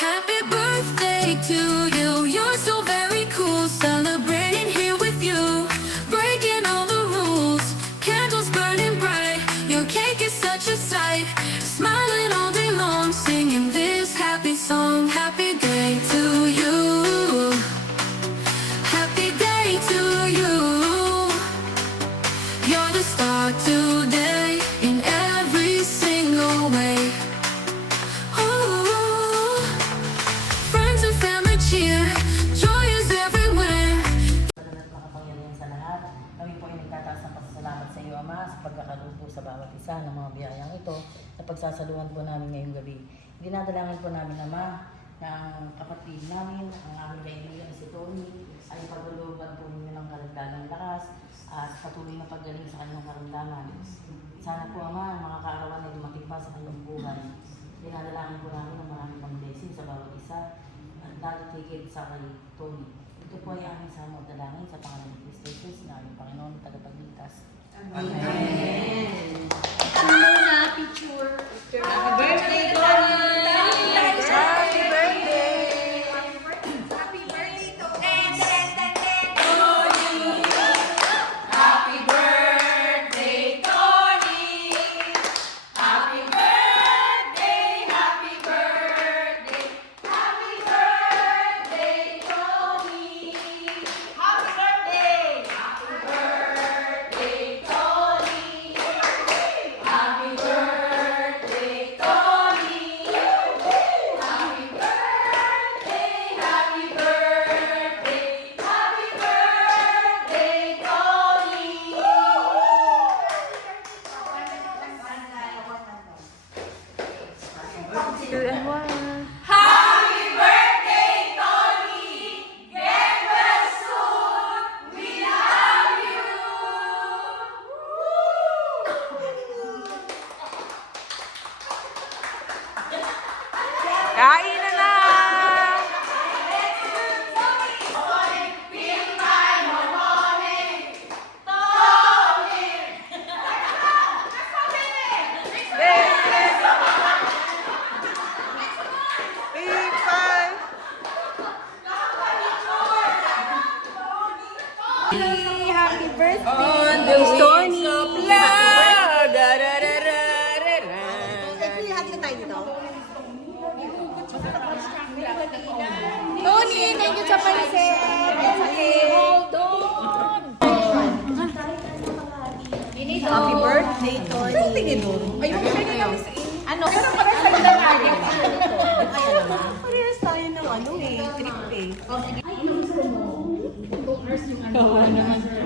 Happy birthday to you. You're so very cool. Celebrating here with you. Breaking all the rules. Candles burning bright. Your cake is such a sight. Smiling all day long. Singing this happy song. Happy day to you. Happy day to you. You're the star today in every single way. Ooh, friends and family cheer, joy is everywhere. At makapangyarihan sa lahat, kami po ay nagtataas ng pasasalamat sa iyo, Ama, sa pagkakaroon po sa bawat isa ng mga biyayang ito na pagsasaluhan po namin ngayong gabi. Dinadalangin po namin, Ama, ng kapatid namin, ang aming kaibigan si Tony, ay pagluluban po ninyo ng karagdagang lakas at patuloy na paggaling sa kanyang karamdaman. Sana po, Ama, ang mga kaarawan ay dumating pa sa kanyang buhay. Dinadalangin po namin ng maraming pang blessing sa bawat isa at lalo tigil sa kay Tony. Ito po ay aming samot dalangin sa pangalan ni Kristo Jesus na aming Panginoon at tagapagligtas. Amen. Muna, picture. Happy birthday, Tony! Happy birthday! Happy birthday, Tony! Happy birthday, Tony! Happy birthday, happy birthday, happy birthday, Tony! Happy birthday! Happy birthday, Tony! Happy birthday, Tony! Happy birthday, happy birthday, happy birthday, Tony! 2 and 1. Happy birthday, Tony! Get well soon! We love you! Kain na na! Feel my morning! Tony! Happy birthday! On the Tony! Love! Da, da, da, da, da, da. Tony, thank you sa pansit! Hold on! Happy birthday, Tony! Ang tingin mo? Ayun, kaya kami sa ano? Pero parang tayo na natin. Parehas tayo ng ano eh, trip eh. Kawa naman.